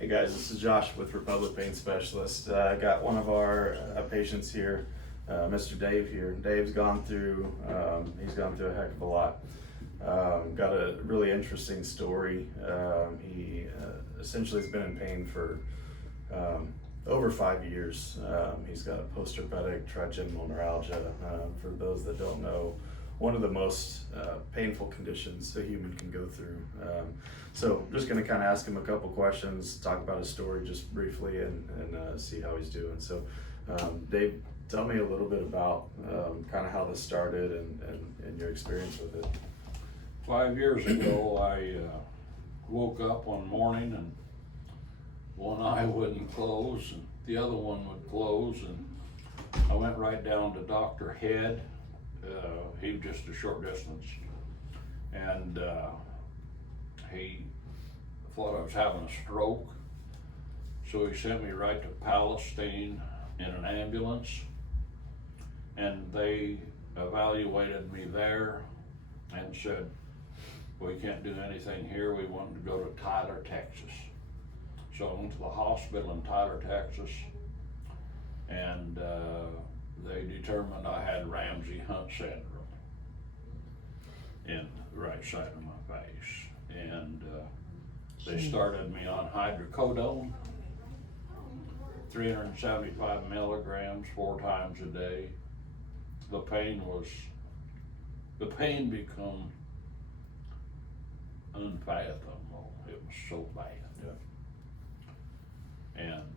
Hey guys, this is Josh with Republic Pain Specialist. I got one of our patients here, Mr. Dave here. Dave's gone through, he's gone through a heck of a lot. Got a really interesting story. He essentially has been in pain for over 5 years. He's got a post-herpetic trigeminal neuralgia. For those that don't know, one of the most painful conditions a human can go through. So I'm just going to kind of ask him a couple questions, talk about his story just briefly, and see how he's doing. So Dave, tell me a little bit about kind of how this started and your experience with it. 5 years ago, I woke up one morning and one eye wouldn't close and the other one would close, and I went right down to Dr. Head. He was just a short distance, and he thought I was having a stroke, so he sent me right to Palestine in an ambulance, and they evaluated me there and said, we can't do anything here, we want to go to Tyler, Texas. So I went to the hospital in Tyler, Texas, and they determined I had Ramsay syndrome in the right side of my face. And they started me on hydrocodone, 375 milligrams 4 times a day. The pain become unfathomable. It was so bad. Yeah. And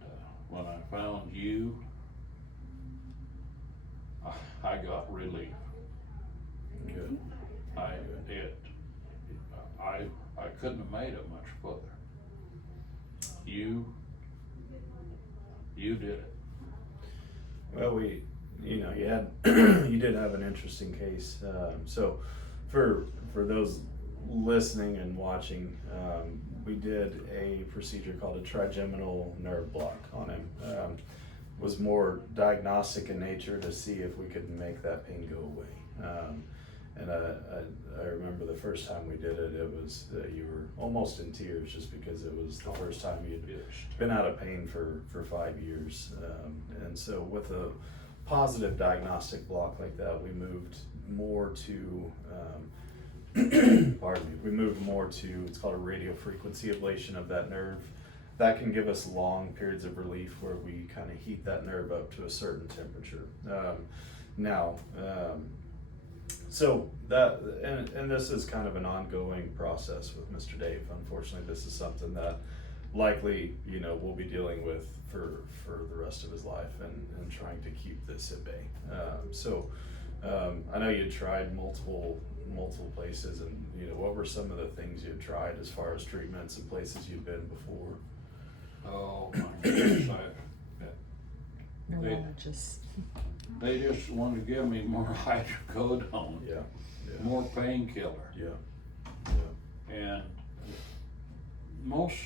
when I found you, I got relief. Good. I couldn't have made it much further. You did it. Well, you did have an interesting case. So for those listening and watching, we did a procedure called a trigeminal nerve block on him. Was more diagnostic in nature to see if we could make that pain go away. And I remember the first time we did it, it was you were almost in tears just because it was the first time you'd been out of pain for 5 years. And so with a positive diagnostic block like that, we moved more to it's called a radio frequency ablation of that nerve. That can give us long periods of relief where we kind of heat that nerve up to a certain temperature. So that, and this is kind of an ongoing process with Mr. Dave. Unfortunately, this is something that likely, we'll be dealing with for the rest of his life and trying to keep this at bay. I know you tried multiple places, and what were some of the things you tried as far as treatments and places you've been before? Oh my goodness, Neuralgia. they just wanted to give me more hydrocodone, Yeah. more painkiller. Yeah. And most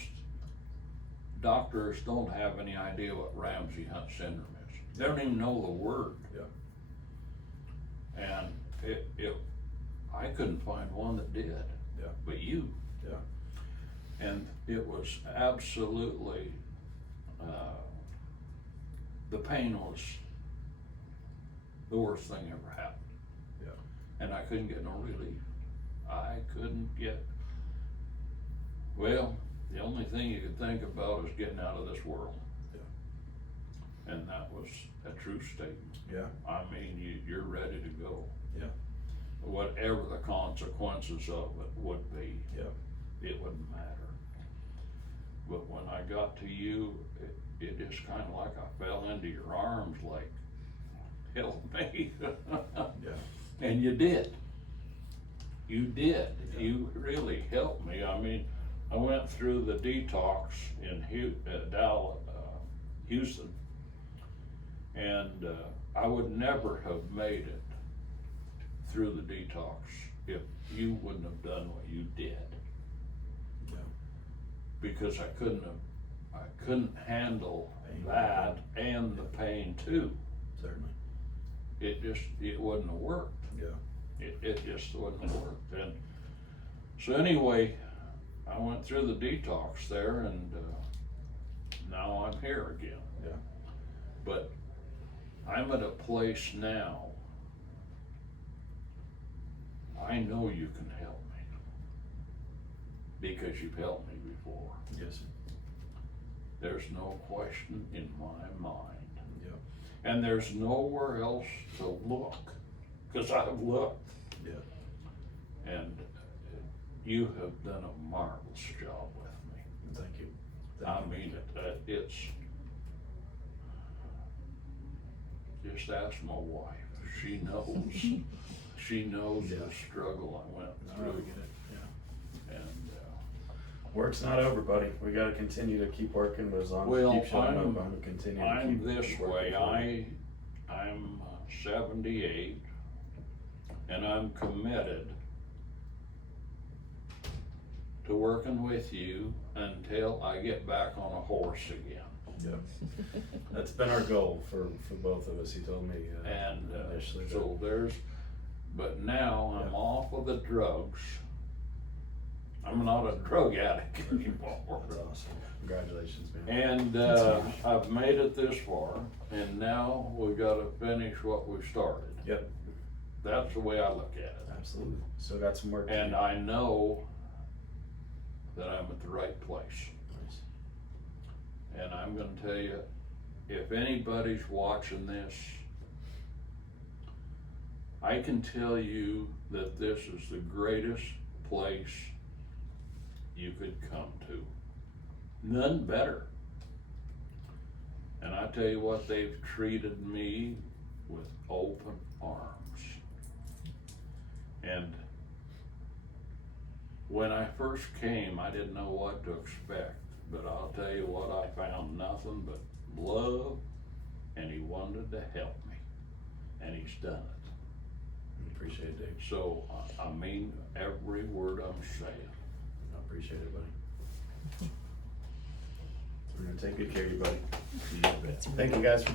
doctors don't have any idea what Ramsay syndrome is. They don't even know the word. Yeah. And I couldn't find one that did. Yeah. But you. Yeah. And it was absolutely, the pain was the worst thing ever happened. Yeah. And I couldn't get no relief. I couldn't get, well, the only thing you could think about is getting out of this world. Yeah. And that was a true statement. Yeah. I mean, you're ready to go. Yeah. Whatever the consequences of it would be, Yeah. it wouldn't matter. But when I got to you, it just kind of like I fell into your arms, like, help me. Yeah. And you did. You did. Yeah. You really helped me. I mean, I went through the detox in Houston, and I would never have made it through the detox if you wouldn't have done what you did. Yeah. Because I couldn't handle that and the pain too. Certainly. It wouldn't have worked. Yeah. It just wouldn't have worked. And so anyway, I went through the detox there, and now I'm here again. Yeah. But I'm at a place now, I know you can help me. Because you've helped me before. Yes, sir. There's no question in my mind. Yep. And there's nowhere else to look, cause I've looked. Yeah. And you have done a marvelous job with me. Thank you. I Thank you. mean, it's, just ask my wife, she knows, she knows the struggle I went I really through. get it, yeah. And, Work's not over, buddy. We gotta continue to keep working, but as long as Well, you keep showing I'm- up, I'm gonna continue to I'm keep this keep working way, for you. I'm 78, and I'm committed to working with you until I get back on a horse again. Yep. That's been our goal for both of us. He told me And initially. so but now I'm Yeah. off of the drugs. I'm not a drug addict anymore. That's awesome. Congratulations, man. And That's huge. I've made it this far, and now we've gotta finish what we started. Yep, That's the way I look at it. absolutely. Still got some work to And do. I know that I'm at the right place. Nice. And I'm gonna tell you, if anybody's watching this, I can tell you that this is the greatest place you could come to. None better. And I tell you what, they've treated me with open arms. And when I first came, I didn't know what to expect, but I'll tell you what, I found nothing but love, and he wanted to help me, and he's done it. Appreciate it, Dave. So, I mean every word I'm saying. I appreciate it, buddy. We're gonna take good care of you, buddy. Thank you guys for